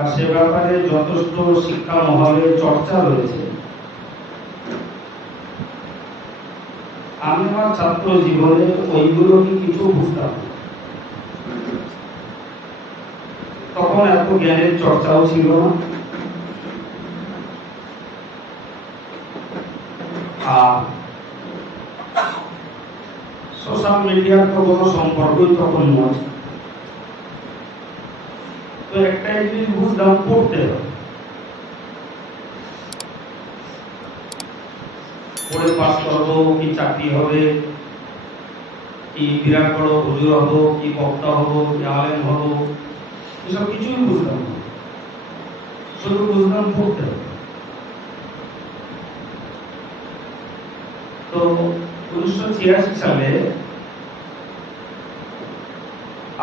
আর সে ব্যাপারে যথেষ্ট শিক্ষা মহলে চর্চা রয়েছে। আমি আমার ছাত্র জীবনে ওইগুলো কি কিছু বুঝতাম, তখন এত জ্ঞানের চর্চাও ছিল না। আর সোশ্যাল মিডিয়ার তো কোনো সম্পর্কই তখন নয়। তো একটাই জিনিস বুঝলাম, পড়তে হবে, পড়ে পাস করবো, কি চাকরি হবে, কি বিরাট বড় হুজুর হবো, কি বক্তা হবো, কি আলেম হবো, এসব কিছুই বুঝলাম না। শুধু বুঝলাম পড়তে হবে। তো 1986 সালে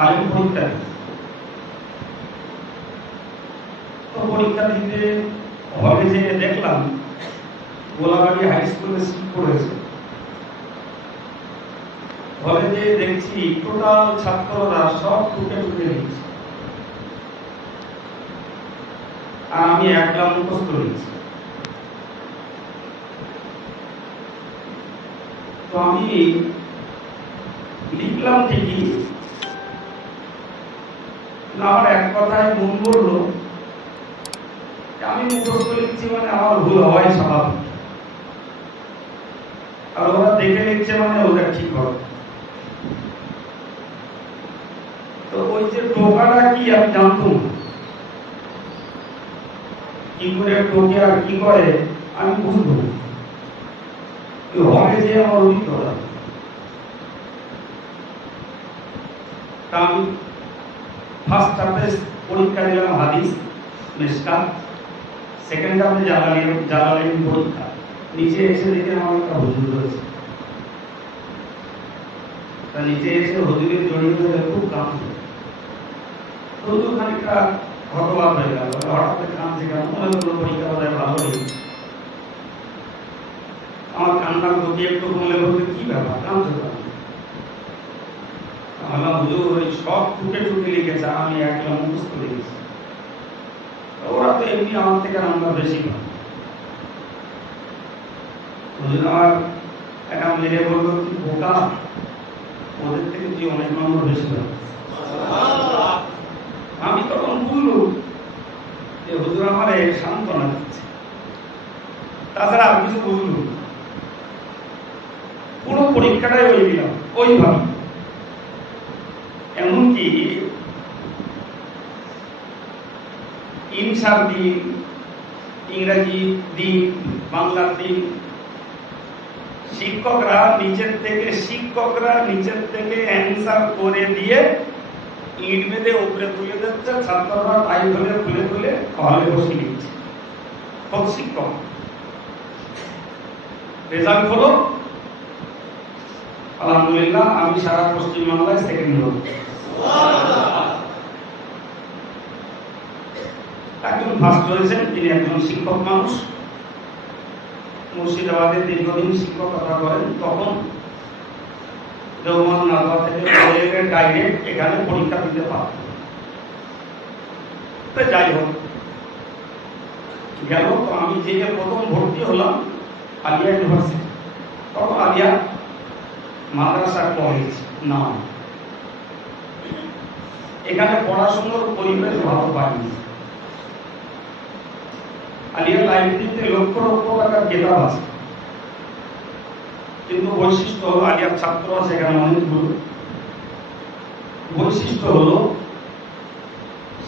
আলিম পরীক্ষা, তো পরীক্ষা দিতে হলে যে দেখলাম গোলাবাড়ি হাই স্কুলে সিট পড়েছে। হলে যে দেখছি টোটাল ছাত্ররা সব টুকে টুকে দিচ্ছে, আর আমি একলা মুখস্থ দিচ্ছি। তো আমি লিখলাম ঠিকই, আমার এক কথায় মন বলল আমি মুখস্থ লিখছি মানে আমার ভুল হওয়াই স্বাভাবিক, আর ওরা দেখে লিখছে মানে ওটা ঠিক হবে। তো ওই যে টোকাটা কি আমি জানতাম, কি করে টোকে আর কি করে আমি বুঝবো, হবে যে আমার অভিজ্ঞতা। আমি ফার্স্ট হাফে পরীক্ষা দিলাম হাদিস মিশকাত, সেকেন্ড হাফে জালালাইন পরীক্ষা। নিচে এসে দেখে আমার একটা হুজুর রয়েছে, তা নিচে এসে হুজুরের জড়িয়ে ধরে খুব কাঁদছে। হুজুর খানিকটা হতবাক হয়ে গেল, হঠাৎ কাঁদছে কেন, মনে করলো পরীক্ষা বোধহয় ভালো হয়েছে। আমার কান্নার গতি একটু কমলে বলতে কি ব্যাপার, কাঁদছো কেন? আমার হুজুর ওই সব টুকে টুকে লিখেছে, আমি একলা মুখস্থ লিখেছি। ওরা তো এমনি আমার থেকে নাম্বার বেশি পায়। হুজুর আমার একটা মেরে বললো, তুই বোকা, ওদের থেকে তুই অনেক নম্বর বেশি পাবি। আমি তখন বুঝলুম যে হুজুর আমার সান্ত্বনা দিচ্ছে, তাছাড়া আর কিছু বুঝলুম। পুরো পরীক্ষাটাই ওই দিলাম ওইভাবে। এমনকি ইনসার দিন, ইংরেজি দিন, বাংলার দিন, শিক্ষকরা নিচের থেকে অ্যান্সার করে দিয়ে ইট বেঁধে উপরে তুলে দিচ্ছে, ছাত্ররা টাই ধরে তুলে হলে বসে নিচ্ছে। সব শিক্ষক রেজাল্ট হলো আলহামদুলিল্লাহ, আমি সারা পশ্চিমবাংলায় সেকেন্ড হলাম। একজন ফার্স্ট হয়েছেন, তিনি একজন শিক্ষক মানুষ, মুর্শিদাবাদে দীর্ঘদিন শিক্ষকতা করেন। তখন দেওবন্দ নালন্দা থেকে ডাইরেক্ট এখানে পরীক্ষা দিতে পারতেন। যাই হোক গেল। তো আমি যে প্রথম ভর্তি হলাম আলিয়া ইউনিভার্সিটি, তখন আলিয়া মাদ্রাসা কলেজ নাম। এখানে পড়াশোনার পরিবেশ ভালো পাইনি। আলিয়া লাইব্রেরিতে লক্ষ লক্ষ টাকার কিতাব আছে, কিন্তু বৈশিষ্ট্য হলো আলিয়ার ছাত্র আছে এখানে অনেকগুলো। বৈশিষ্ট্য হলো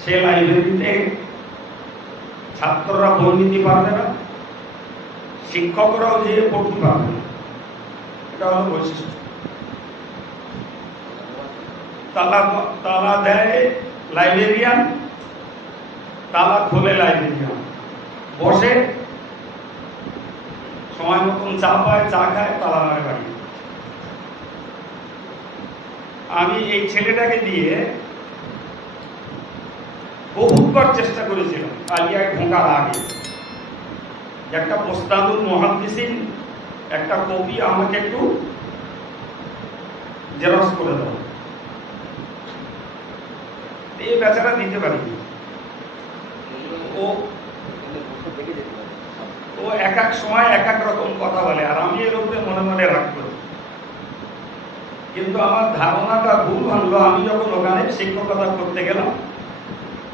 সে লাইব্রেরিতে ছাত্ররা বই নিতে পারবে না, শিক্ষকরাও যে পড়তে পারবে না, এটা হলো বৈশিষ্ট্য। তালা দেয় লাইব্রেরিয়ান, তালা খোলে লাইব্রেরিয়ান, বসে সময় মতন চা পায়, চা খায়, তালা মারে বাড়ি। আমি এই ছেলেটাকে দিয়ে বহুবার চেষ্টা করেছিলাম আলিয়ায় ঢোকার আগে, একটা মুস্তাদুল মুহাদ্দিসিন একটা কপি আমাকে একটু জেরক্স করে দাও। এই বেচারা দিতে পারিনি। ও ও এক এক সময় এক এক রকম কথা বলে, আর আমি এর উপরে মনে মনে রাগ করি। কিন্তু আমার ধারণাটা ভুল ভাঙলো। আমি যখন ওখানে শিক্ষকতা করতে গেলাম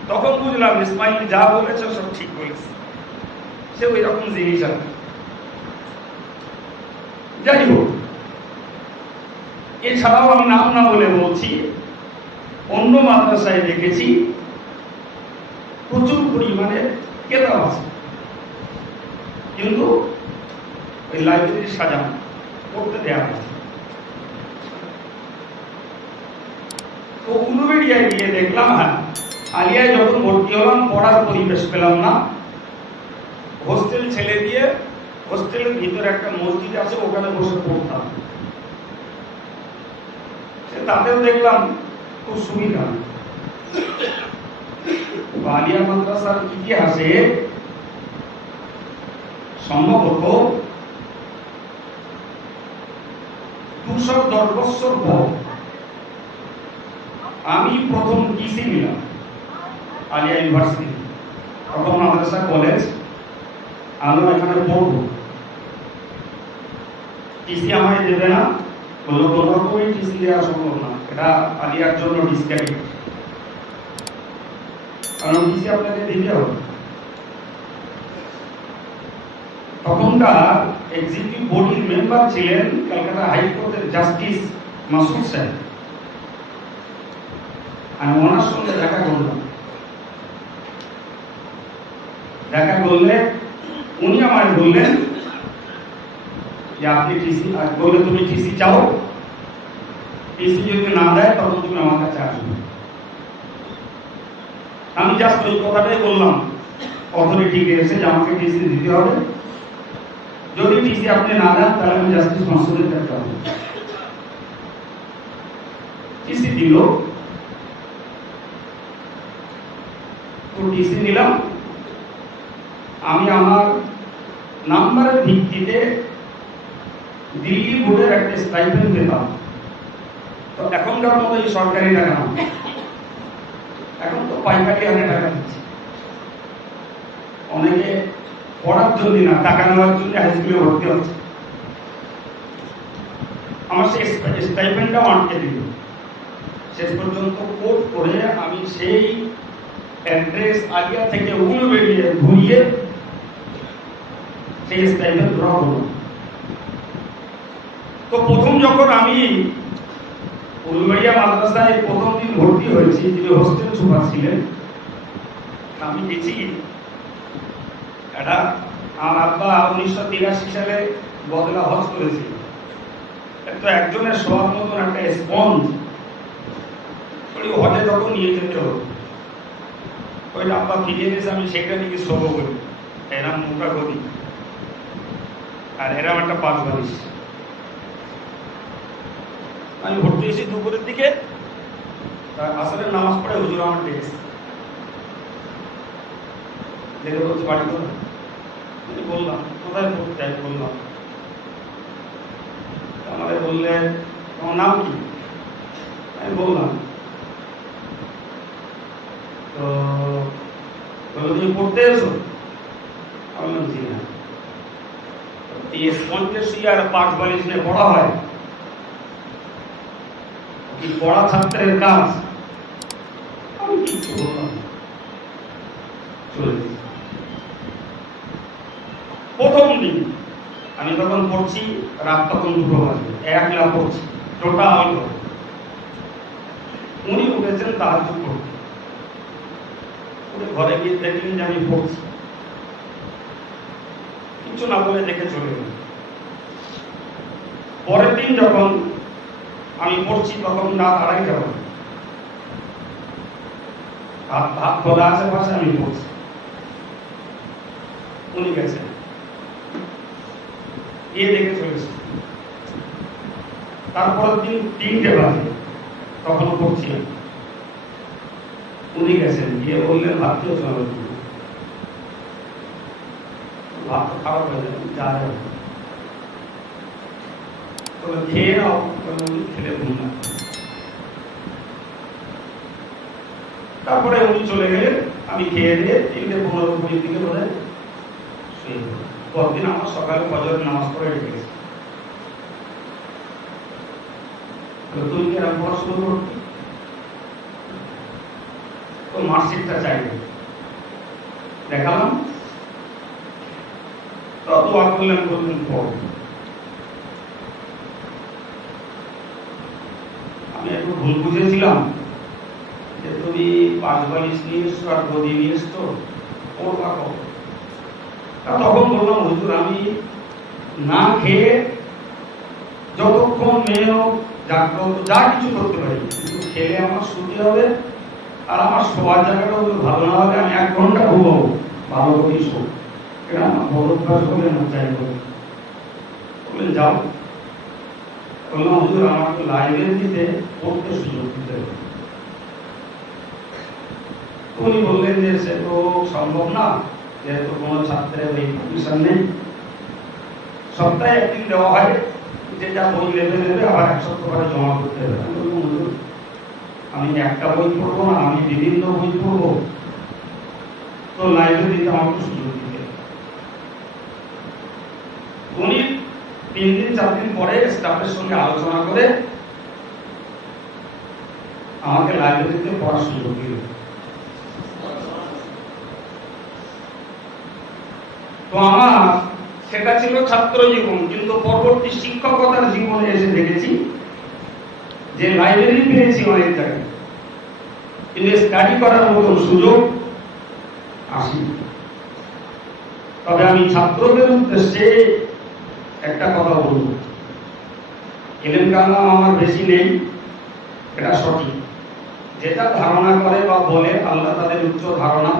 তখন বুঝলাম ইসমাইল যা বলেছে সব ঠিক বলেছে, সে ওই রকম জিনিস আর। যাই হোক, এছাড়াও আমি নাম না বলে বলছি, অন্য মাদ্রাসায় দেখেছি প্রচুর পরিমাণে কেতাব আছে, কিন্তু ওই লাইব্রেরি সাজানো করতে দেওয়া হয়। তো উলুবেড়িয়ায় গিয়ে দেখলাম, হ্যাঁ আলিয়ায় যখন ভর্তি হলাম পড়ার পরিবেশ পেলাম না। হোস্টেল ছেড়ে দিয়ে হোস্টেলের ভিতরে একটা মসজিদ আছে, ওখানে বসে পড়তাম। তাতেও দেখলাম খুব সুবিধা। আলিয়া মাদ্রাসার ইতিহাসে সম্ভবত 210 বছর পর আমি প্রথম টিসি নিলাম আলিয়া ইউনিভার্সিটি। তখন মাদ্রাসা কলেজ, আমরা এখানে পড়বো, টিসি আমায় দেবে না, বললো কোনো রকমই টিসি দেওয়া সম্ভব না, এটা আলিয়ার জন্য ডিসক্যারিফাইড, কারণ টিসি আপনাকে দিতে হবে। তখনকার এক্সিকিউটিভ বোর্ডের মেম্বার ছিলেন কলকাতা হাইকোর্টের জাস্টিস মাসুদ সাহেব। আমি ওনার সঙ্গে দেখা করলাম। দেখা করলে উনি আমায় বললেন যে আপনি টিসি বলে, তুমি টিসি চাও, টিসি যদি না দেয় তখন তুমি আমার কাছে আসবে। আমি জাস্ট ওই কথাটাই বললাম অথরিটিকে এসে যে আমাকে টিসি দিতে হবে, যদি টিসি আপনি না দেন তাহলে আমি জাস্টিস মাসুদের কাছে যাব। টিসি দিল, তো টিসি নিলাম। আমি আমার নাম্বারের ভিত্তিতে দিল্লি বোর্ডের একটা স্টাইপেন্ড পেতাম। তো এখনকার মতো এই সরকারি টাকা না, এখন তো পাইকারি হারে টাকা দিচ্ছে। অনেকে পড়ার জন্য না, টাকা নেওয়ার জন্য হাই স্কুলে ভর্তি হচ্ছে। আমার সেই স্টাইপেন্ডটাও আটকে দিল। শেষ পর্যন্ত কোর্ট করে আমি সেই অ্যাড্রেস আলিয়া থেকে উলুবেড়িয়া ঘুরিয়ে সেই স্টাইপেন্ড ড্র করলাম। তো প্রথম যখন আমি উলুবেড়িয়া মাদ্রাসায় প্রথম দিন ভর্তি হয়েছি, যিনি হোস্টেল সুপার ছিলেন, আমি গেছি এটা আমার আব্বা 1983 সালে বদলা হজ করেছিল। তো একজনের শোয়ার মতন একটা স্পঞ্জ ওই হজে যখন নিয়ে যেতে হতো, ওই আব্বা ফিরিয়ে দিয়েছে, আমি সেটা নিয়ে শোবো করি। এরম মোটা গদি আর এরম একটা 5 বালিশ। আমি ভর্তি হয়েছি দুপুরের দিকে, আসরের নামাজ পড়ে হুজুর আমার ডেকেছে, দেখে বলছে বাড়ি করে। আমি বললাম কোথায় পড়তে চাই, বললাম। আমাদের বললেন তোমার নাম কি, আমি বললাম। তো বললো তুমি পড়তে এসো, বললাম জি না। এই স্পঞ্জের শুয়ে আর 5 বালিশ নিয়ে পড়া হয়, কি পড়া ছাত্রের কাজ? আমি কিছু বললাম, চলে গেছি। প্রথম দিন আমি তখন পড়ছি, রাত তখন 2টো বাজে, একলা পড়ছি টোটাল। উনি উঠেছেন তাহাজ্জুদ পড়তে, ঘরে গিয়ে দেখলেন যে আমি পড়ছি, কিছু না বলে দেখে চলে গেল। পরের দিন যখন আমি পড়ছি তখন রাত 2:30 বাজে, ভাত খোলা আছে পাশে, আমি পড়ছি। উনি গেছেন, গিয়ে দেখে চলেছে। তারপরের দিন 3টে বাজে, তখন পড়ছি। উনি গেছেন, গিয়ে বললেন ভাত খেয়ে চলো। ভাত খাওয়া হয়ে যাবে, যা যাবে খেয়ে নাও, খেলে ভুল না। তারপরে উনি চলে গেলেন, আমি খেয়ে দিয়ে 3:15-20 দিকে বলে শুয়ে পড়লাম। পরদিন আমার সকালে ফজরের নামাজ পড়ে রেখে গেছে। তুই কি এরকম পড়াশুনো করবি? তো মার্কশিটটা চাইবে, দেখালাম, তো দোয়া করলেন, বললেন পড়। আমি একটু ভুল বুঝেছিলাম যে তুমি 5 বালিশ নিয়ে এসছো আর গদি নিয়ে এসছো, পড়বা কখন? তখন বললাম, হুজুর আমি না খেয়ে যতক্ষণ মেয়ে হোক জাগ্রত যা কিছু করতে পারি, কিন্তু খেলে আমার শুতে হবে, আর আমার শোয়ার জায়গাটা ভালো না হবে, আমি 1 ঘন্টা ঘুমাবো, ভালো করেই শো। এটা আমার বড় অভ্যাস বলে না, চাই বললেন যাও। বললাম, হুজুর আমাকে লাইব্রেরিতে পড়তে সুযোগ দিতে হবে। উনি বললেন যে সে তো সম্ভব না, যেহেতু কোনো ছাত্রের ওই পারমিশন নেই। সপ্তাহে 1 দিন দেওয়া হয়, যেটা বই নেবে আবার 1 সপ্তাহ পরে জমা করতে হবে। আমি একটা বই পড়বো না, আমি বিভিন্ন বই পড়বো, তো লাইব্রেরিতে আমাকে সুযোগ দিতে। উনি 3-4 দিন পরে স্টাফের সঙ্গে আলোচনা করে আমাকে লাইব্রেরিতে পড়ার সুযোগ দিল। তো আমার সেটা ছিল ছাত্র জীবন, কিন্তু পরবর্তী শিক্ষকতার জীবনে এসে দেখেছি যে লাইব্রেরি পেয়েছি অনেক জায়গায়, কিন্তু স্টাডি করার মতো সুযোগ আসেনি। তবে আমি ছাত্রদের উদ্দেশ্যে একটা কথা বলব, এলেম কালাম আমার বেশি নেই, এটা সঠিক। যেটা ধারণা করে বা বলে আল্লাহ তাদের উচ্চ ধারণা,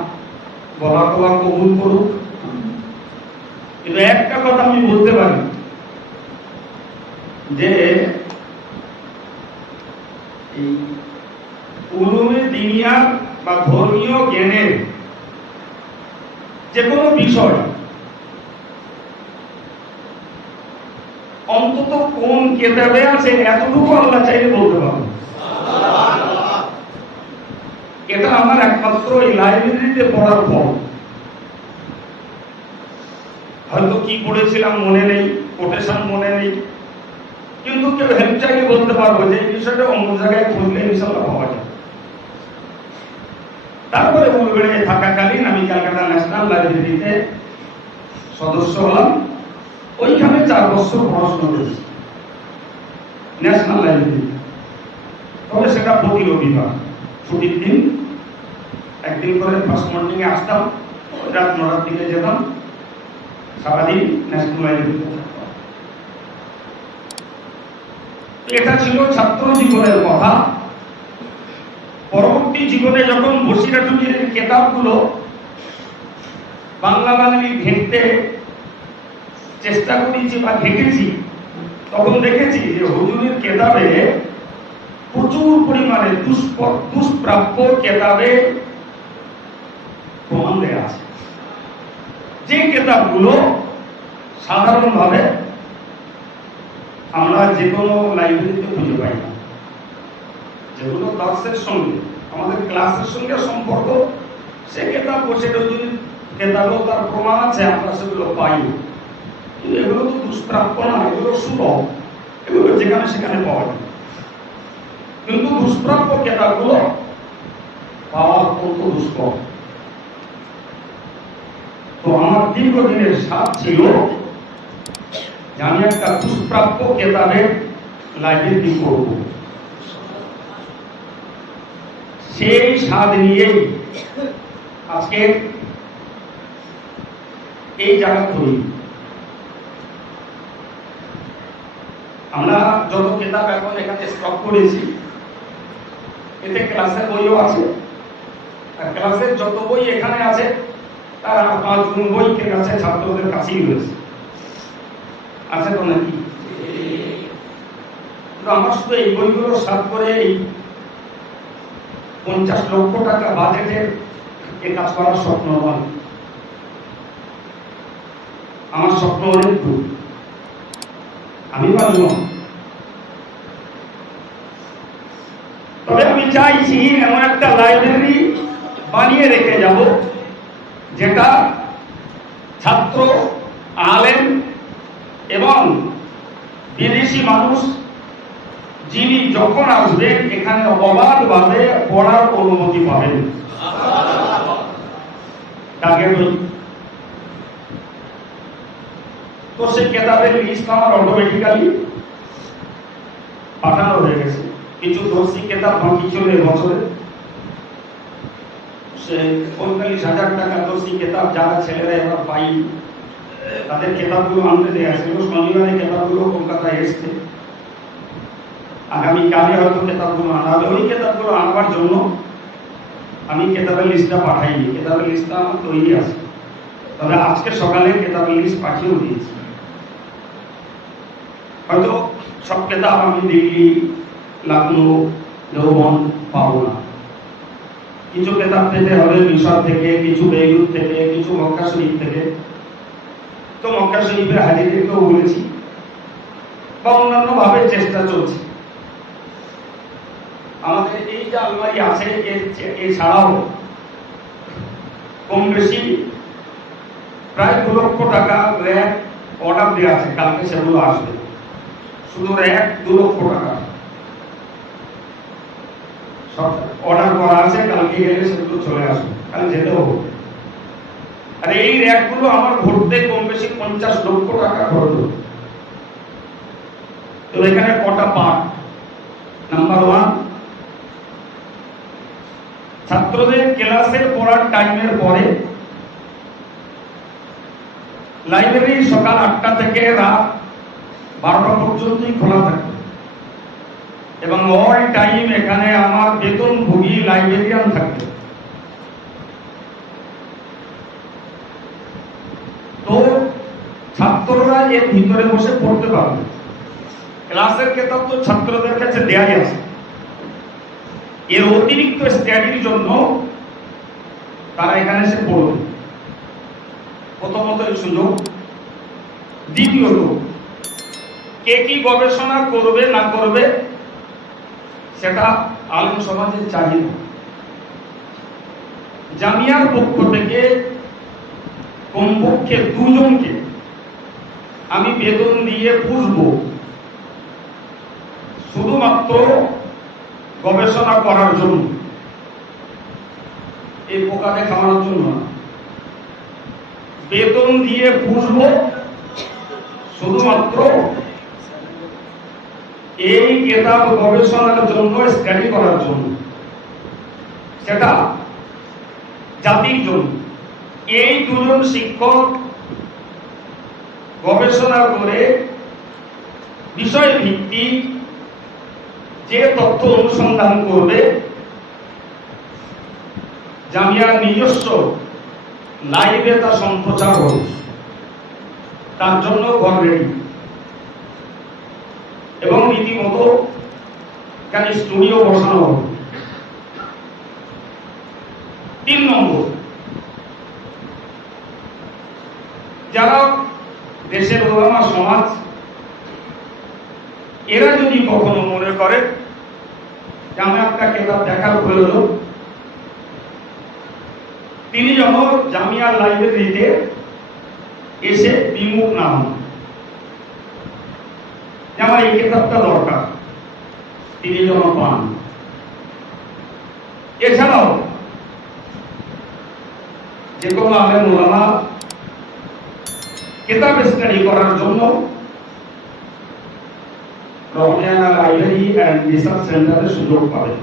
বলা কবা কবুল করুক। কিন্তু একটা কথা আমি বলতে পারি যে এই উলুমে দুনিয়ার বা ধর্মীয় জ্ঞানের যে কোনো বিষয় অন্তত কোন কিতাবে আছে এতটুকু আল্লাহ চাইলে বলতে পারবো। এটা আমার একমাত্র এই লাইব্রেরিতে পড়ার ফল। হয়তো কি পড়েছিলাম মনে নেই, কোটেশন মনে নেই, কিন্তু কেউ হেল্প চাইলে বলতে পারবো যে এই বিষয়টা অন্য জায়গায় খুঁজলে ইনশাআল্লাহ পাওয়া যায়। তারপরে উলবেড়ে থাকাকালীন আমি ক্যালকাটা ন্যাশনাল লাইব্রেরিতে সদস্য হলাম। ওইখানে 4 বছর পড়াশোনা করেছি ন্যাশনাল লাইব্রেরি। তবে সেটা প্রতি রবিবার ছুটির দিন, একদিন করে ফার্স্ট মর্নিং এ আসতাম, রাত 9টার দিকে যেতাম, সারাদিন ন্যাশনাল লাইব্রেরিতে থাকতাম। এটা ছিল ছাত্র জীবনের কথা। পরবর্তী জীবনে যখন বসিরাটুলির কেতাবগুলো বাংলা বাঙালি ঘেঁটতে চেষ্টা করেছি বা ঘেঁটেছি, তখন দেখেছি যে হুজুরের কেতাবে প্রচুর পরিমাণে দুষ্প্রাপ্য কেতাবে প্রমাণ দেয়া আছে, যে কেতাবগুলো সাধারণভাবে আমরা যে কোনো লাইব্রেরিতে খুঁজে পাই না, যেগুলো ক্লাসের সঙ্গে আমাদের ক্লাসের সঙ্গে সম্পর্ক, সে কেতাব বসে যদি কেতাবও তার প্রমাণ আছে, আমরা সেগুলো পাই। কিন্তু এগুলো তো দুষ্প্রাপ্য না, এগুলো সুলভ, এগুলো যেখানে সেখানে পাওয়া যায়। কিন্তু দুষ্প্রাপ্য কেতাবগুলো পাওয়া অত্যন্ত দুষ্কর। তো আমার দীর্ঘদিনের স্বাদ ছিল যে আমি একটা দুষ্প্রাপ্য কেতাবের লাইব্রেরি করব। সেই স্বাদ নিয়েই আজকে এই জায়গা তৈরি। আমরা যত কিতাব এখন এখানে স্টক করেছি, এতে ক্লাসের বইও আছে, আর ক্লাসের যত বই এখানে আছে তার 5 গুণ বই কাছে ছাত্রদের কাছেই রয়েছে, আছে তো নাকি? আমার শুধু এই বইগুলো সাত করে এই 50 লক্ষ টাকা বাজেটের এ কাজ করার স্বপ্ন নয়। আমার স্বপ্ন অনেক দূর, আমি পারব। তবে আমি চাইছি এমন একটা লাইব্রেরি বানিয়ে রেখে যাব, যেটা ছাত্র, আলেম এবং বিদেশি মানুষ যিনি যখন আসবেন এখানে অবাধভাবে পড়ার অনুমতি পাবেন। তো সেই কেতাবের লিস্ট আমার অটোমেটিক্যালি পাঠানো হয়ে গেছে। কিছু দর্শী কেতাব বাকি ছিল এবছরে, সে 45,000 টাকা দর্শী কেতাব যারা ছেলেরা এবার পাই তাদের কেতাবগুলো আনতে দেওয়া ছিল। শনিবারে কেতাবগুলো কলকাতায় এসছে, আগামীকালে হয়তো কেতাবগুলো আনা হবে। ওই কেতাবগুলো আনবার জন্য আমি কেতাবের লিস্টটা পাঠাইনি, কেতাবের লিস্টটা আমার তৈরি আছে। তবে আজকে সকালে কেতাবের লিস্ট পাঠিয়েও দিয়েছি। হয়তো সব কেতাব আমি দিল্লি, লখনৌ, দেওবন্দ পাবো না। কিছু কেতাব পেতে হবে মিশর থেকে, কিছু বেইরুত থেকে, কিছু মক্কা শরীফ থেকে। তো মক্কা শরীফের হাজিদেরকেও বলেছি বা অন্যান্য ভাবে চেষ্টা চলছে। আমাদের এই যে আলমারি আছে এছাড়াও কম বেশি প্রায় 2 লক্ষ টাকা র্যাক অর্ডার দেওয়া আছে, কালকে সেগুলো আসবে। শুধু র্যাক 2 লক্ষ টাকা সব অর্ডার করা আছে, কালকে গেলে সেগুলো চলে আসবে, কাল যেতেও হবে। আর এই র্যাকগুলো আমার ভরতে কম বেশি 50 লক্ষ টাকা খরচ হবে। তো এখানে কটা পার্ট। নাম্বার 1, ছাত্রদের ক্লাসে পড়ার টাইমের পরে লাইব্রেরি সকাল 8টা থেকে রাত 12টা পর্যন্তই খোলা থাকে এবং অল টাইম এখানে আমার বেতনভোগী লাইব্রেরিয়ান থাকে। তো ছাত্ররা এর ভিতরে বসে পড়তে পারবে। ক্লাসের কেতাব তো ছাত্রদের কাছে দেয়াই আছে। এর অতিরিক্ত স্টাডির জন্য তারা এখানে এসে পড়বে। প্রথমত এই সুযোগ। দ্বিতীয়ত, কে কি গবেষণা করবে না করবে সেটা আলেম সমাজের চাহিদা। জামিয়ার পক্ষ থেকে কমপক্ষে 2 জনকে আমি বেতন দিয়ে পুষবো, শুধুমাত্র গবেষণা করার জন্য, এই পোকাকে খাওয়ানোর জন্য না। বেতন দিয়ে পুষবো শুধুমাত্র এই কেতাব গবেষণার জন্য, স্টাডি করার জন্য, সেটা জাতির জন্য। এই 2 জন শিক্ষক গবেষণা করে বিষয় ভিত্তিক যে তথ্য অনুসন্ধান করবে, জামিয়ার নিজস্ব লাইভে তা সম্প্রচার হবে। তার জন্য ঘর রেডি এবং রীতিমতো এখানে স্টুডিও বসানো হবে। 3 নম্বর, যারা দেশের ওলামা সমাজ এরা যদি কখনো মনে করে যে আমার একটা কেতাব দেখার প্রয়োজন, তিনি যেন জামিয়া লাইব্রেরিতে এসে বিমুখ না হন, যে আমার এই কেতাবটা দরকার, তিনি যেন পান। এছাড়াও যে কোনো আলেম ওলামা কেতাব স্টাডি করার জন্য রহমানিয়া লাইব্রেরি এন্ড রিসার্চ সেন্টারে সুযোগ পাবে।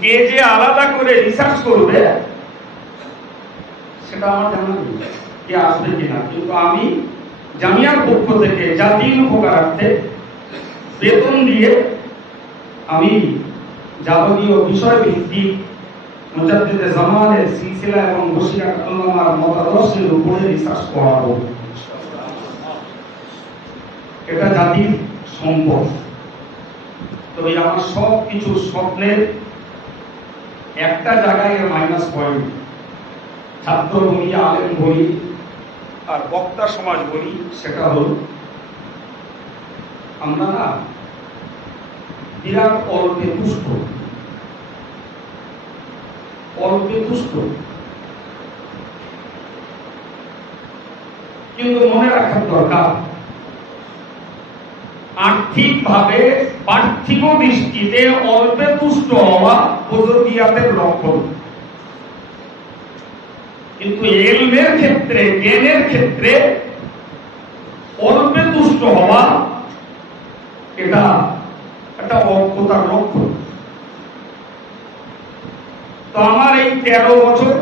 কে যে আলাদা করে রিসার্চ করবে সেটা আমার জানা নেই, কে আসবে কিনা। কিন্তু আমি জামিয়ার পক্ষ থেকে জাতির উপকারার্থে বেতন দিয়ে আমি যাবতীয় বিষয় ভিত্তিক মুজাদ্দিদে জামানের সিলসিলা এবং বশিরাতুল্লাহর মতাদর্শের উপরে রিসার্চ করাবো। এটা জাতির সম্পদ। তবে আমার সব কিছু স্বপ্নের একটা জায়গায় মাইনাস পয়েন্ট, ছাত্র বলি, আলেম বলি আর বক্তা সমাজ বলি, সেটা হল আমরা না বিরাট অল্পে তুষ্ট। অল্পে তুষ্ট। কিন্তু মনে রাখার দরকার, আর্থিকভাবে পার্থিব দৃষ্টিতে অল্পে তুষ্ট হওয়া বুজুর্গিয়াতের লক্ষণ, কিন্তু ইলমের ক্ষেত্রে, জ্ঞানের ক্ষেত্রে অল্পে তুষ্ট হওয়া এটা একটা অজ্ঞতার লক্ষণ। তো আমার এই 13 বছর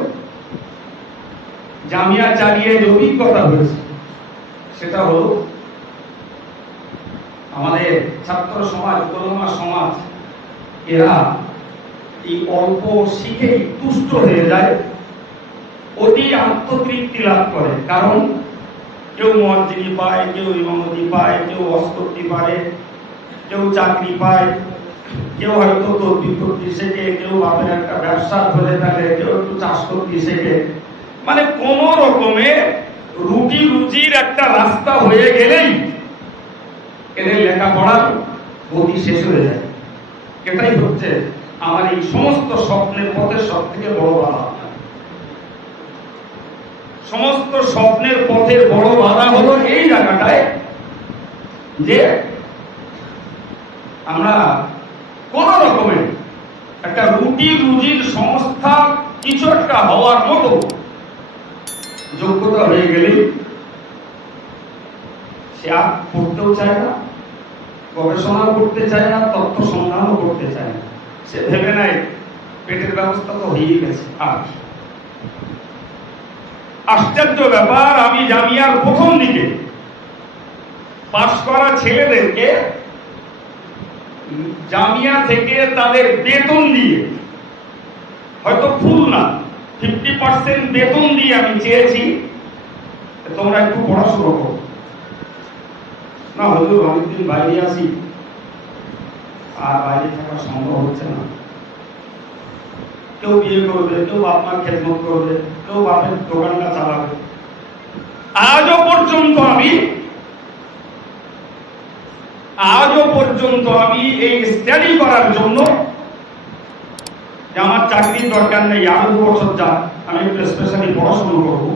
জামিয়া চালিয়ে যে অভিজ্ঞতা হয়েছে সেটা হলো আমাদের ছাত্র সমাজ, ওলামা সমাজ এরা এই অল্প শিখেই তুষ্ট হয়ে যায়, অতি আত্মতৃপ্তি লাভ করে। কারণ কেউ মুয়াজ্জিনি পায়, কেউ ইমামতি পায়, কেউ ওয়াজ করতে পারে, কেউ চাকরি পায়, কেউ হয়তো তদবির করতে শেখে, কেউ বাপের একটা ব্যবসা ধরে থাকে, কেউ একটু চাষ করতে শেখে। মানে কোন রকমে রুটি রুজির একটা রাস্তা হয়ে গেলেই এদের লেখাপড়ার গতি শেষ হয়ে যায়। এটাই হচ্ছে আমার এই সমস্ত স্বপ্নের পথের সব থেকে বড় বাধা। সমস্ত স্বপ্নের পথের বড় বাধা হলো এই জায়গাটায় যে আমরা কোন রকমে একটা রুটি রুজির সংস্থা কিছু একটা হওয়ার মতো যোগ্যতা হয়ে গেলে সে আর পড়তেও চায় না, গবেষণাও করতে চায় না, তথ্য সন্ধানও করতে চায় না। সে ভেবে নেয় পেটের ব্যবস্থা তো হয়েই গেছে। আর আশ্চর্য ব্যাপার, আমি জামিয়ার প্রথম দিকে পাশ করা ছেলেদেরকে জামিয়া থেকে তাদের বেতন দিয়ে, হয়তো ফুল না 50% বেতন দিয়ে আমি চেয়েছি তোমরা একটু পড়াশোনা করো। না হুজুর অনেকদিন বাইরে আসি, আর বাইরে থাকা সম্ভব হচ্ছে না। কেউ বিয়ে করবে, কেউ বাপ মার খেদমত করবে, কেউ বাপের দোকানটা চালাবে। আজও পর্যন্ত আমি এই স্টাডি করার জন্য যে আমার চাকরির দরকার নেই, আরো 2 বছর যা আমি একটু স্পেশালি পড়াশোনা করবো,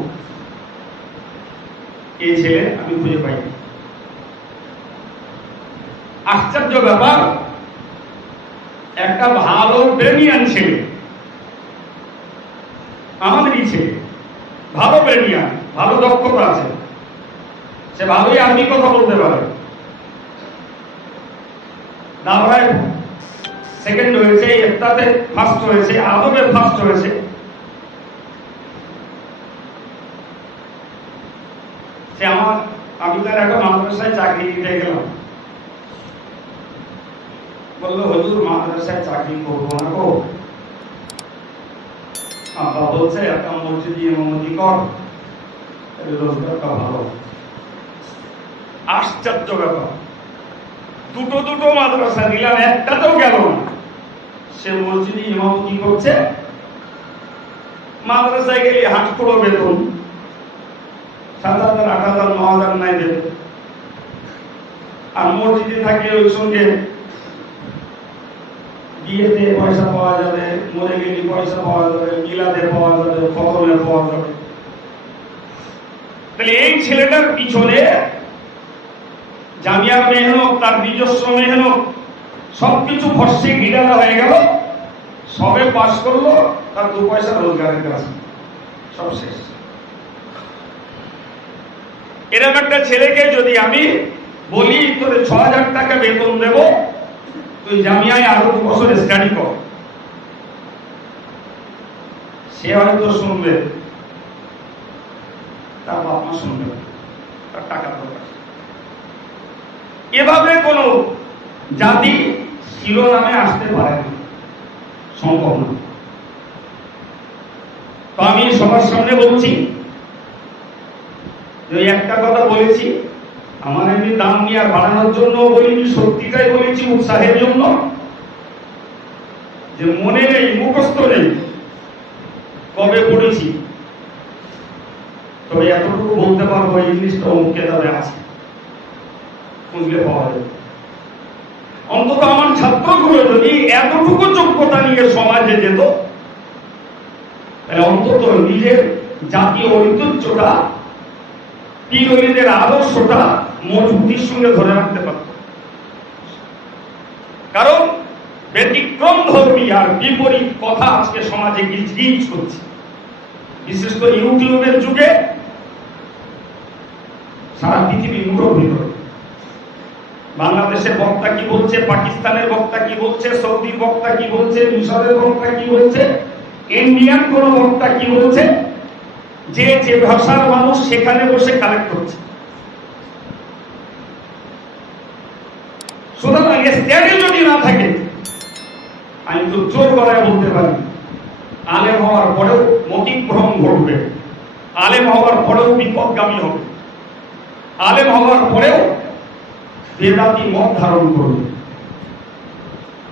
এই ছেলে আমি খুঁজে পাই। আশ্চর্য ব্যাপার, একটা ভালো ব্রেনিয়ান ছেলে, আমাদেরই ছেলে, ভালো ব্রেনিয়ান, ভালো দক্ষতা আছে, সে ভালোই আরবি কথা বলতে পারে, দাওরায় সেকেন্ড হয়েছে, ইফতাতে ফার্স্ট হয়েছে, আদবে ফার্স্ট হয়েছে। সে আমি তার একটা মাদ্রাসায় চাকরি দিতে গেলাম, বললো হুজুর মাদ্রাসায় চাকরি করবো না গো, আব্বা বলছে একটা মসজিদে ইমামতি কর, রোজগারটা ভালো। আশ্চর্য ব্যাপার, দুটো মাদ্রাসা দিলাম, একটাতেও গেল না। সে মসজিদে ইমামতি করছে, মাদ্রাসায় গেলে হাট করো বেতন 7,000, 8,000, 9,000 নাই দেবে, আর মসজিদে থাকে ওই সঙ্গে বিয়েতে পয়সা পাওয়া যাবে, মরে গেলে পয়সা পাওয়া যাবে, মিলাদে পাওয়া যাবে, খতমে পাওয়া যাবে। তাহলে এই ছেলেটার পিছনে জামিয়ার মেহনত, তার নিজস্ব মেহনত, সবকিছু ভস্যে ঘিরানো হয়ে গেল। সবে পাস করলো, তার 2 পয়সা রোজগারের কাছে সব শেষ। এরকম একটা ছেলেকে যদি আমি বলি তোরে 6,000 টাকা বেতন দেব, তুই জামিয়ায় আরো 2 বছর স্টাডি কর, সে হয়তো শুনবে, তার বাপ মা শুনবে, তার টাকা দরকার। এভাবে কোন জাতি শিরোনামে আসতে পারে না, সম্ভব না। তো আমি সবার সামনে বলছি যে একটা কথা বলেছি, আমার এমনি দাম নিয়ে আর বাড়ানোর জন্য বলিনি, সত্যিটাই বলেছি উৎসাহের জন্য, যে মনে নেই, মুখস্থ নেই কবে পড়েছি, তবে এতটুকু বলতে পারবো ইংলিশটা অমুকে তাদের আছে, খুঁজলে পাওয়া যাবে। অন্তত আমার ছাত্রগুলো যদি এতটুকু যোগ্যতা নিয়ে সমাজে যেত, তাহলে অন্তত নিজের জাতীয় ঐতিহ্যটা, পীর ওলিদের আদর্শটা মজবুতির সঙ্গে ধরে রাখতে পারত। কারণ ব্যতিক্রম ধর্মী আর বিপরীত কথা আজকে সমাজে গিজগিজ করছে, বিশেষ করে ইউটিউবের যুগে সারা পৃথিবী মুঠোভূত। বাংলাদেশের বক্তা কি বলছে, পাকিস্তানের বক্তা কি বলছে, সৌদির বক্তা কি বলছে, মিশরের বক্তা কি বলছে, ইন্ডিয়ান কোন বক্তা কি বলছে, যে যে ভাষার মানুষ সেখানে বসে কালেক্ট করছে। সুতরাং স্ট্যান্ডে যদি না থাকে, আমি তো জোর গলায় বলতে পারি, আলেম হওয়ার পরেও মতিভ্রম ঘটবে, আলেম হওয়ার পরেও বিপদগামী হবে, আলেম হওয়ার পরেও বেদাতি মত ধারণ করবে,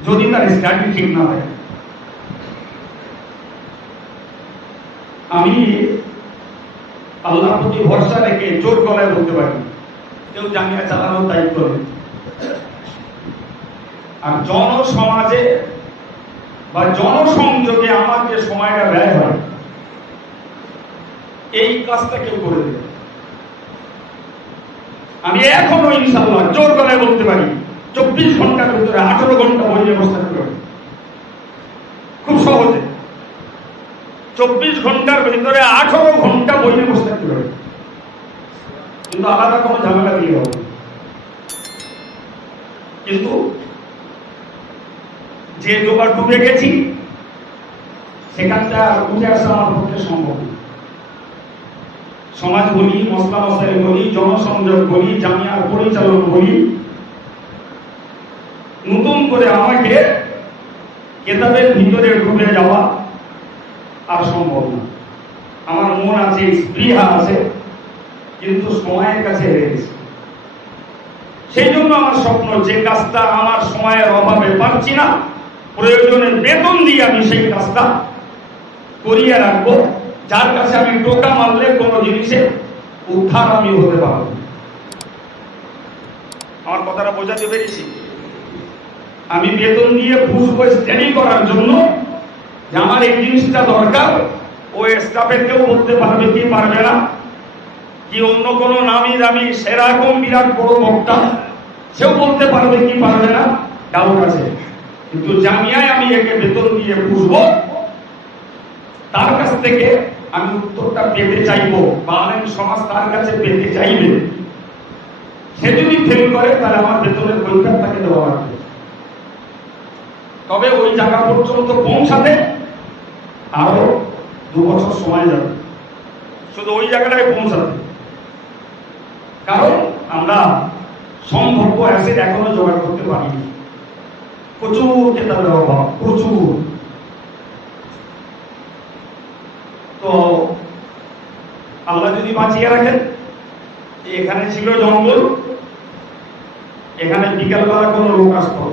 যদি তার স্টাডি ঠিক না হয়। আমি আল্লাহর প্রতি ভরসা রেখে জোর গলায় বলতে পারি, কেউ জামিয়া চালানোর দায়িত্ব নেই। আর জনসমাজে বা জনসংযোগে আমার যে সময়টা ব্যয় হয়, এই কাজটা কেউ করে দেবে। আমি এখনো ইনশাআল্লাহ জোর গলায় বলতে পারি, 24 ঘন্টার ভিতরে 18 ঘন্টা বই ব্যবস্থা করতে পারি, খুব সহজে। 24 ঘন্টার ভিতরে 18 ঘন্টা বই ব্যবস্থা করতে পারি, কিন্তু আলাদা কোনো ঝামেলা দিয়ে হবে। কিন্তু যে ডোবা ডুবে গেছি, সেখানটা উঠে আসা আমার পক্ষে সম্ভব না। সমাজ বলি, মসলা মশাই বলি, জনসংযোগ বলি, জামিয়ার পরিচালন বলি, নতুন করে আমাকে কেতাবের ভিতরে ডুবে যাওয়া আর সম্ভব না। আমার মন আছে, স্পৃহা আছে, কিন্তু সময়ের কাছে হেরে গেছে। সেই জন্য আমার স্বপ্ন, যে কাজটা আমার সময়ের অভাবে পারছি না, প্রয়োজনে বেতন দিয়ে আমি সেই কাজটা করিয়ে রাখবো, যার কাছে আমি টোকা মারলে কোনো জিনিসের উদ্ধার আমি হতে পারবো। আমার কথাটা বোঝাতে পেরেছি? আমি বেতন দিয়ে বুঝবো স্টাডি করার জন্য যে আমার এই জিনিসটা দরকার, ওই স্টাফের কেউ বলতে পারবে কি পারবে না, কি অন্য কোনো নামি দামি সেরকম বিরাট বড় বক্তা সেও বলতে পারবে কি পারবে না, ডাউট আছে। কিন্তু জামিয়ায় আমি একে বেতন দিয়ে বুঝবো, তার কাছ থেকে আমি উত্তরটা পেতে চাইবো, বা আলেম সমাজ তার কাছে পেতে চাইবে। সে যদি ফেল করে, তাহলে আমার বেতনের পরীক্ষা তাকে দেওয়া লাগবে। তবে ওই জায়গা পর্যন্ত পৌঁছাতে আরো 2 বছর সময় যাবে, শুধু ওই জায়গাটায় পৌঁছাতে। কারণ আমরা সম্ভাব্য অ্যাসেট এখনো জোগাড় করতে পারিনি, প্রচুর কেতাবের অভাব, প্রচুর। তো আল্লাহ যদি বাঁচিয়ে রাখেন, এখানে ছিল জঙ্গল, এখানে বিকালবেলা কোনো লোক আসতো,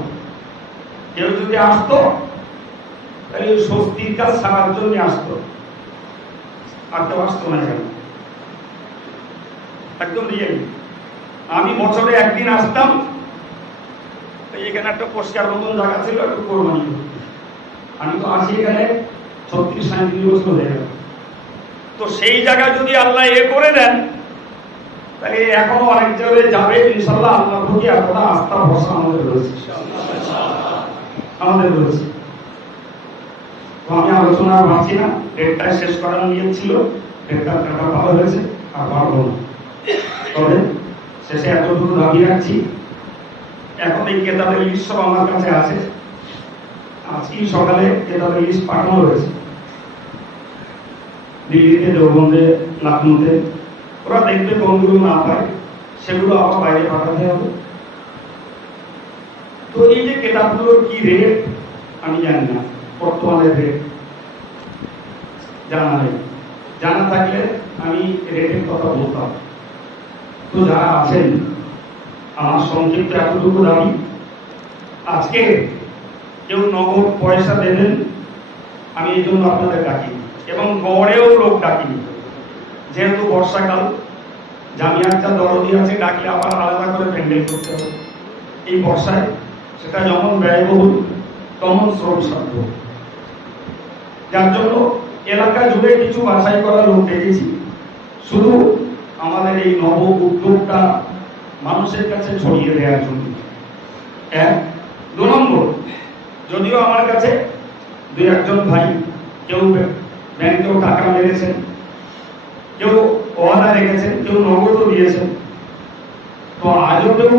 কেউ যদি আসতো তাহলে স্বস্তির কাজ সারার জন্য আসতো, আর কেউ আসতো না এখানে। একদম রিয়েল। আমি বছরে একদিন আসতাম, এখানে একটা পরিষ্কার মতন জায়গা ছিল, একটু কোরবানি। আমি তো আসি এখানে 36-37 বছর হয়ে গেল। তো সেই জায়গা যদি আল্লাহ করে দেন, তাহলে এখনো অনেক জায়গায় যাবে ইনশাআল্লাহ। আল্লাহর প্রতি এতটা আস্থা ভরসা আমাদের রয়েছে, আমাদের রয়েছে। তো আমি আলোচনা ভাবছি না, ডেটটা শেষ করার নিয়ম ছিল, ডেটটা ভালো হয়েছে, আর পারবো না। তবে শেষে এতটুকু দাবি রাখছি, এখন এই কেতাবের লিস্ট সব আমার কাছে আছে। আজকেই সকালে কেতাবের লিস্ট পাঠানো হয়েছে দিল্লিতে, দেওবন্দে, লখনউতে। ওরা দেখবে কোনগুলো না পায়, সেগুলো আবার বাইরে পাঠাতে হবে। তো এই যে কেতাবগুলোর কি রেট আমি জানি না, বর্তমানে রেট জানা নেই। জানা থাকলে আমি রেটের কথা বলতাম। তো যারা আছেন, আমার সংক্ষিপ্ত এতটুকু দাবি, আজকে কেউ নগদ পয়সা দেবেন, আমি এই জন্য আপনাদের ডাকি, এবং গড়েও লোক ডাকিনি। যেহেতু বর্ষাকাল, জামিয়ার যা দরদি আছে, ডাকলে আবার আলাদা করে প্যান্ডেল করতে হবে এই বর্ষায়, সেটা যেমন ব্যয়বহুল তেমন শ্রমসাধ্য। যার জন্য এলাকা জুড়ে কিছু বাছাই করা লোক দেখেছি, শুধু আমাদের এই নব উদ্যোগটা মানুষের কাছে ছড়িয়ে দেওয়ার জন্য। এক, 2 নম্বর, যদিও আমার কাছে 2-1 ভাই কেউ ব্যাংকেও টাকা মেরেছেন, কেউ ওয়াদা রেখেছেন, কেউ নগদও দিয়েছেন, তো আজও কেউ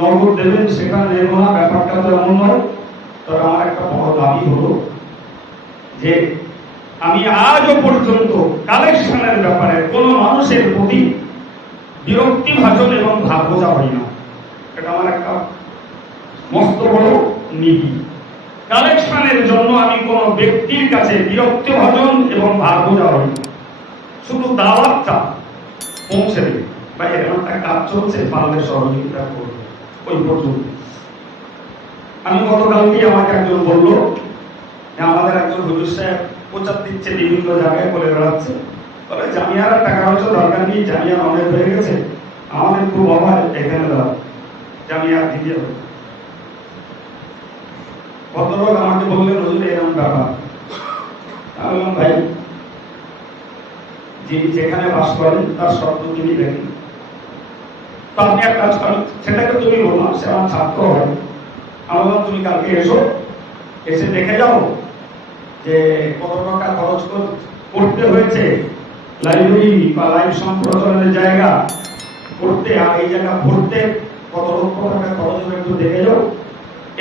নগদ দেবেন সেটা নেব না, ব্যাপারটা তো এমন নয়। তো আমার একটা বড় দাবি হলো যে আমি আজও পর্যন্ত কালেকশনের ব্যাপারে কোনো মানুষের প্রতি বিরক্তি ভাজন এবং ভাব বোঝা হই না। এটা আমার একটা মস্ত বড় নীতি। কালেকশনের জন্য আমি কোনো ব্যক্তির কাছে বিরক্তি ভাজন এবং ভাব বোঝা হই না। শুধু দাওয়াতটা পৌঁছে দেবে বা এরকম একটা কাজ চলছে, পারলে সহযোগিতা করবে, ওই পর্যন্ত। আমি গতকালকে আমাকে একজন বললো যে আমাদের একজন হুজুর সাহেব প্রচার দিচ্ছে, বিভিন্ন জায়গায় বলে বেড়াচ্ছে, তবে জামিয়ার টাকা পয়সা দরকার নেই, জামিয়া অনেক হয়ে গেছে, আমাদের খুব অভাব, এখানে দাও, জামিয়া দিতে হবে। ভদ্রলোক আমাকে বললেন, হুজুর এরকম ব্যাপার। আমি বললাম, ভাই যিনি যেখানে বাস করেন তার শর্ত তিনি দেখেন, তো আপনি এক কাজ করেন, সেটাকে তুমি বললাম, সে আমার ছাত্র হয়, আমি বললাম তুমি কালকে এসো, এসে দেখে যাও যে কত টাকা খরচ করতে হয়েছে লাইব্রেরি বা লাইভ সম্প্রচারের জায়গা করতে, আর এই জায়গা ভরতে কত লক্ষ টাকা খরচ হবে একটু দেখে যাও।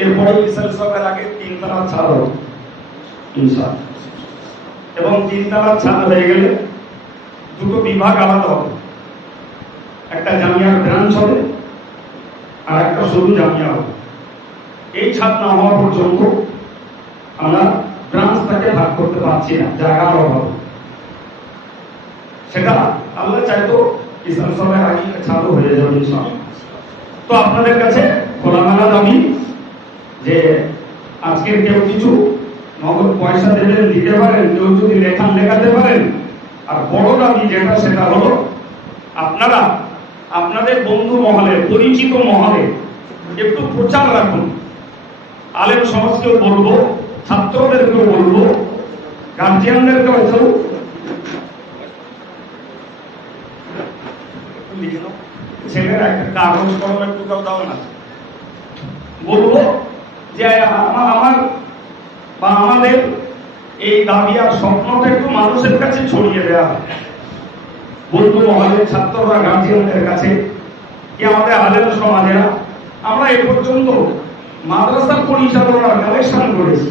এরপরে ইনশাল সবের আগে 3 তলা ছাদ হবে ইনশাআল্লাহ, এবং 3 তলা ছাদ হয়ে গেলে 2টো বিভাগ আলাদা হবে, একটা জামিয়ার ব্রাঞ্চ হবে আর একটা শুধু জামিয়া হবে। এই ছাদ না হওয়া পর্যন্ত আমরা ব্রাঞ্চটাকে ভাগ করতে পারছি না, জায়গার অভাব। সেটা আল্লাহ চাইতো ইসলাম সবের আগে ছাদও হয়ে যাবে ইনশাআল্লাহ। তো আপনাদের কাছে খোলামেলা দাবি যে আজকের কেউ কিছু নগদ পয়সা দেবেন, দিতে পারেন, কেউ যদি লেখান লেখাতে পারেন। আর বড় দাবি যেটা, সেটা হলো আপনারা আপনাদের বন্ধু মহলে, পরিচিত মহলে একটু প্রচার রাখুন। আলেম সমাজকেও বলবো, ছাত্রদেরকেও বলবো, গার্জিয়ানদেরকেও ছেলেরা একটা কাগজ কলম একটু দাও না, বলবো যে আমার বা আমাদের এই দাবি আর স্বপ্নটা একটু মানুষের কাছে ছড়িয়ে দেওয়া, বন্ধু মহলের, ছাত্ররা, গার্জিয়ানদের কাছে, কি আমাদের আলেম সমাজেরা আমরা এ পর্যন্ত মাদ্রাসা পরিচালনার কালেকশন করেছি,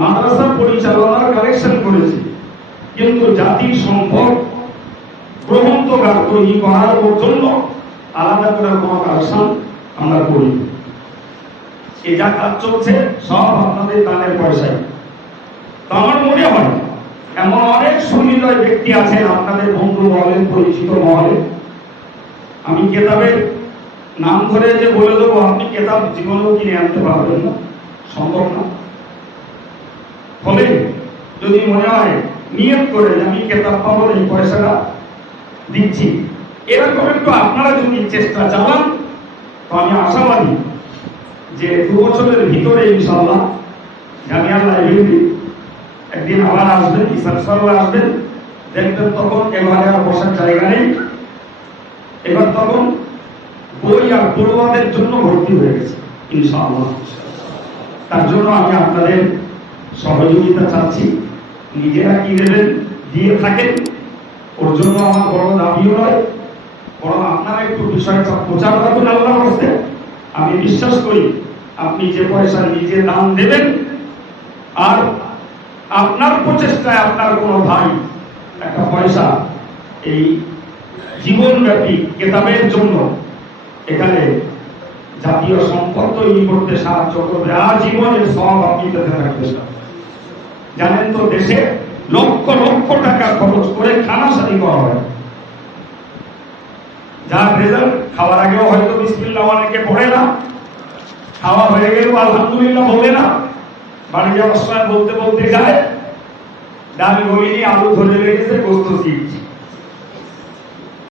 মাদ্রাসা পরিচালনার কালেকশন করেছি, কিন্তু জাতির সম্পদ গ্রহণতকার তৈরি করার জন্য আলাদা করে কোনো কালেকশন আমরা করি। এই যা কাজ চলছে সব আপনাদের দানের পয়সায়। তো আমার মনে হয় এমন অনেক সুনির্দয় ব্যক্তি আছেন আপনাদের বন্ধু মহলে, পরিচিত মহলে। আমি কেতাবের নাম ধরে যে বলে দেবো, আপনি কেতাব জীবনেও কিনে আনতে পারবেন না, সম্ভব না। ফলে যদি মনে হয় নিয়ত করে যে আমি কেতাব পাবো, এই পয়সাটা দিচ্ছি, এরকম একটু আপনারা যদি চেষ্টা চালান, তো আমি আশাবাদী যে 2 বছরের ভিতরে ইনশাআল্লাহ জামিয়া লাইব্রেরি একদিন আবার আসবেন, ইসলাম সরকার আসবেন, দেখবেন তখন এবারে আর বসার জায়গা নেই, এবার তখন বই আর পড়ুয়াদের জন্য ভর্তি হয়ে গেছে ইনশাআল্লাহ। তার জন্য আমি আপনাদের সহযোগিতা চাচ্ছি, নিজেরা কি দেবেন দিয়ে থাকেন, ওর জন্য আমার বড় দাবিও নয়, বরং আপনারা একটু বিষয়টা প্রচার রাখুন আল্লাহর হস্তে। আমি বিশ্বাস করি আপনি যে পয়সা নিজে দান দেবেন, আর আপনার প্রচেষ্টায় আপনার কোনো ভাই একটা পয়সা এই জীবনব্যাপী কেতাবের জন্য এখানে জাতীয় সম্পদ তৈরি করতে সাহায্য করবে, আজীবনের সব আপনি পেতে থাকবেন। জানেন তো দেশে লক্ষ লক্ষ টাকা খরচ করে খানাসারি করা হয়, যার রেজাল্ট খাওয়ার আগেও হয়তো বিসমিল্লাহ অনেকে পড়ে না, খাওয়া হয়ে গেলেও আলহামদুলিল্লাহ বলে না, বাড়ি যাওয়ার সময় বলতে বলতে যায় ডাল গলিনি, আলু ধরে লেগেছে, গোস্ত শিখছি।